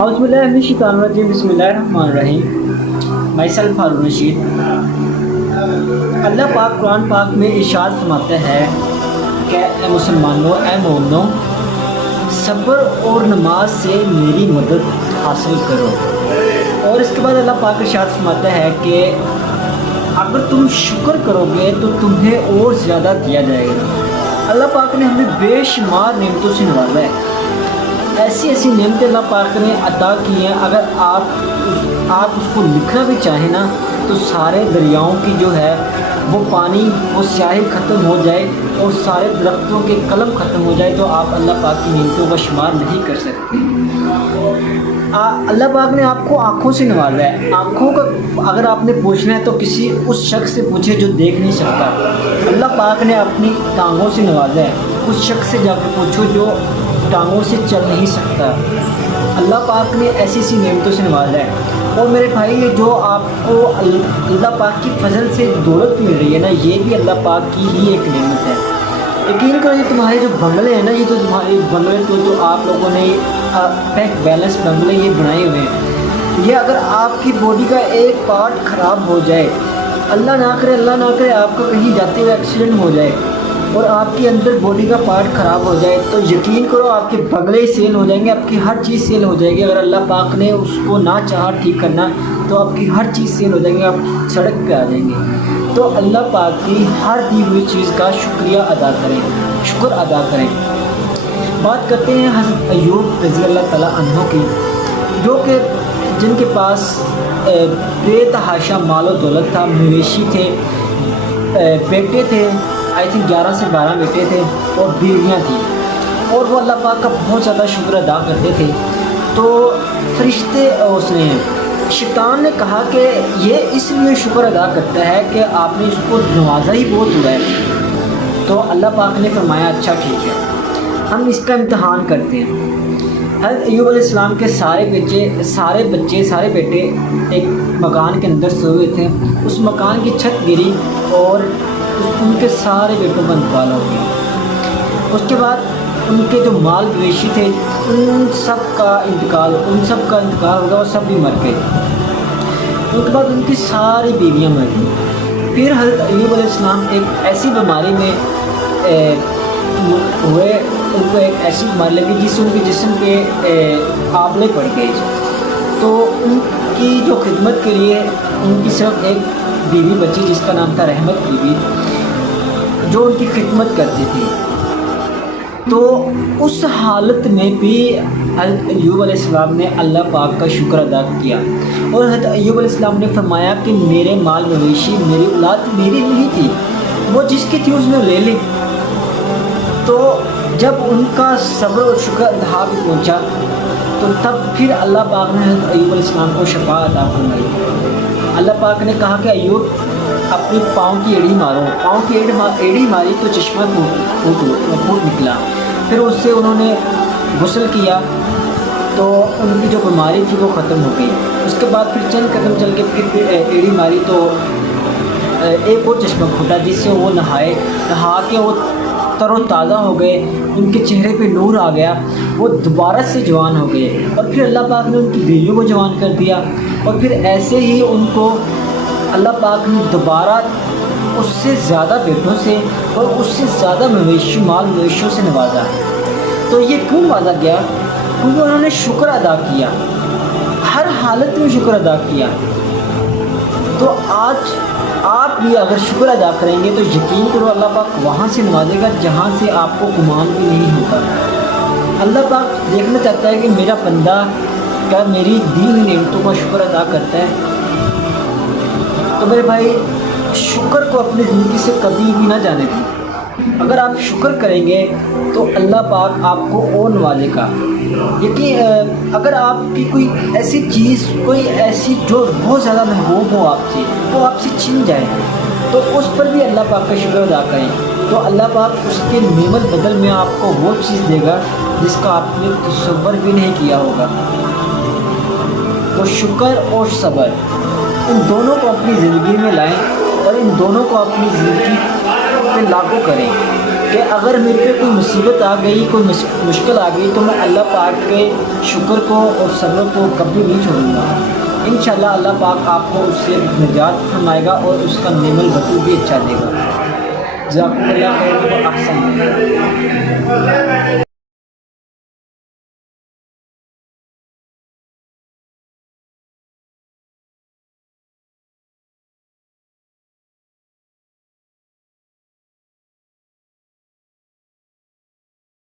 اعوذ باللہ من الشیطان الرجیم بسم اللہ الرحمن الرحیم مائی سیلف ہارون رشید۔ اللہ پاک قرآن پاک میں ارشاد فرماتا ہے کہ اے مسلمانوں، اے مومنوں، صبر اور نماز سے میری مدد حاصل کرو۔ اور اس کے بعد اللہ پاک ارشاد فرماتا ہے کہ اگر تم شکر کرو گے تو تمہیں اور زیادہ دیا جائے گا۔ اللہ پاک نے ہمیں بے شمار نعمتوں سے نوازا ہے، ایسی ایسی نعمتیں اللہ پاک نے عطا کی ہیں۔ اگر آپ اس کو لکھنا بھی چاہیں نا تو سارے دریاؤں کی جو ہے وہ پانی، وہ سیاہی ختم ہو جائے اور سارے درختوں کے قلم ختم ہو جائے تو آپ اللہ پاک کی نعمتوں کا شمار نہیں کر سکتے۔ اللہ پاک نے آپ کو آنکھوں سے نوازا ہے۔ آنکھوں کا اگر آپ نے پوچھنا ہے تو کسی اس شخص سے پوچھے جو دیکھ نہیں سکتا۔ اللہ پاک نے اپنی ٹانگوں سے نوازا ہے، اس شخص سے جا کے پوچھو جو ٹانگوں سے چل نہیں سکتا۔ اللہ پاک نے ایسی ایسی نعمتوں سے نوازا ہے۔ اور میرے بھائی، جو آپ کو اللہ پاک کی فضل سے دولت مل رہی ہے نا، یہ بھی اللہ پاک کی ہی ایک نعمت ہے۔ یقین کرو، یہ تمہارے جو بنگلے ہیں نا، یہ تو تمہارے بنگلے تو آپ لوگوں نے پیک بیلنس بنگلے یہ بنائے ہوئے ہیں، یہ اگر آپ کی باڈی کا ایک پارٹ خراب ہو جائے، اللہ نہ کرے آپ کا کہیں جاتے ہوئے ایکسیڈنٹ ہو جائے اور آپ کے اندر باڈی کا پارٹ خراب ہو جائے تو یقین کرو آپ کے بنگلے سیل ہو جائیں گے، آپ کی ہر چیز سیل ہو جائے گی۔ اگر اللہ پاک نے اس کو نہ چاہا ٹھیک کرنا تو آپ کی ہر چیز سیل ہو جائیں گے، آپ سڑک پہ آ جائیں گے۔ تو اللہ پاک کی ہر دی ہوئی چیز کا شکر ادا کریں۔ بات کرتے ہیں حضرت ایوب رضی اللہ تعالیٰ عنہ کی، جو کہ جن کے پاس بے تحاشا مال و دولت تھا، مویشی تھے، بیٹے تھے، آئی تھنک 11 سے 12 بیٹے تھے اور بیویاں تھیں، اور وہ اللہ پاک کا بہت زیادہ شکر ادا کرتے تھے۔ تو شیطان نے کہا کہ یہ اس لیے شکر ادا کرتا ہے کہ آپ نے اس کو نوازا ہی بہت ہوا ہے۔ تو اللہ پاک نے فرمایا اچھا ٹھیک ہے، ہم اس کا امتحان کرتے ہیں۔ حضرت ایوب علیہ السلام کے سارے بیٹے ایک مکان کے اندر سوئے ہوئے تھے۔ اس مکان کی چھت گری اور ان کے سارے بیٹوں کا انتقال ہو گیا۔ اس کے بعد ان کے جو مال مویشی تھے ان سب کا انتقال ہو گیا اور سب بھی مر گئے۔ ان کے بعد ان کی ساری بیویاں مر گئیں۔ پھر حضرت ایوب علیہ السلام ایک ایسی بیماری میں ہوئے، ان کو ایک ایسی بیماری لگی جس سے ان کے جسم پہ آبلے پڑ گئے۔ تو ان کی جو خدمت کے لیے ان کی صرف ایک بیوی بچی جس کا نام تھا رحمت بیوی، جو ان کی خدمت کرتی تھی۔ تو اس حالت میں بھی حضرت ایوب علیہ السلام نے اللہ پاک کا شکر ادا کیا، اور حضرت ایوب علیہ السلام نے فرمایا کہ میرے مال مویشی، میری اولاد میری نہیں تھی، وہ جس کی تھی اس نے لے لی۔ تو جب ان کا صبر اور شکر ادا بھی پہنچا تو تب پھر اللہ پاک نے حضرت ایوب علیہ السلام کو شفا عطا فرمائی۔ اللہ پاک نے کہا کہ ایوب اپنی پاؤں کی ایڑی مارو۔ پاؤں کی ایڑی ماری تو چشمہ پھوٹ نکلا۔ پھر اس سے انہوں نے غسل کیا تو ان کی جو بیماری تھی وہ ختم ہو گئی۔ اس کے بعد پھر چند قدم چل کے پھر ایڑی ماری تو ایک اور چشمہ پھوٹا، جس سے وہ نہا کے وہ تر و تازہ ہو گئے، ان کے چہرے پہ نور آ گیا، وہ دوبارہ سے جوان ہو گئے۔ اور پھر اللہ پاک نے ان کی بیویوں کو جوان کر دیا، اور پھر ایسے ہی ان کو اللہ پاک نے دوبارہ اس سے زیادہ بیٹوں سے اور اس سے زیادہ مال مویشیوں سے نوازا۔ تو یہ کیوں نوازا گیا؟ کیونکہ انہوں نے شکر ادا کیا، ہر حالت میں شکر ادا کیا۔ تو آج آپ بھی اگر شکر ادا کریں گے تو یقین کرو اللہ پاک وہاں سے نوازے گا جہاں سے آپ کو گمان بھی نہیں ہوتا۔ اللہ پاک دیکھنا چاہتا ہے کہ میرا بندہ کیا میری دی ہوئی نعمتوں کا شکر ادا کرتا ہے۔ تو میرے بھائی، شکر کو اپنی زندگی سے کبھی بھی نہ جانے دیں۔ اگر آپ شکر کریں گے تو اللہ پاک آپ کو اور نوازے گا۔ یقین اگر آپ کی کوئی ایسی چیز، کوئی ایسی جو بہت زیادہ محبوب ہو آپ سے، وہ آپ سے چھن جائے تو اس پر بھی اللہ پاک کا شکر ادا کریں، تو اللہ پاک اس کے نعمت بدل میں آپ کو وہ چیز دے گا جس کا آپ نے تصور بھی نہیں کیا ہوگا۔ تو شکر اور صبر، ان دونوں کو اپنی زندگی میں لائیں اور ان دونوں کو اپنی زندگی پہ لاگو کریں۔ کہ اگر میرے پہ کوئی مصیبت آ گئی، کوئی مشکل آ گئی، تو میں اللہ پاک کے شکر کو اور صبر کو کبھی نہیں چھوڑوں گا۔ انشاءاللہ اللہ پاک آپ کو اس سے نجات فرمائے گا اور اس کا نعم البتو بھی اچھا دے گا۔ جزاکم اللہ خیر و احسن۔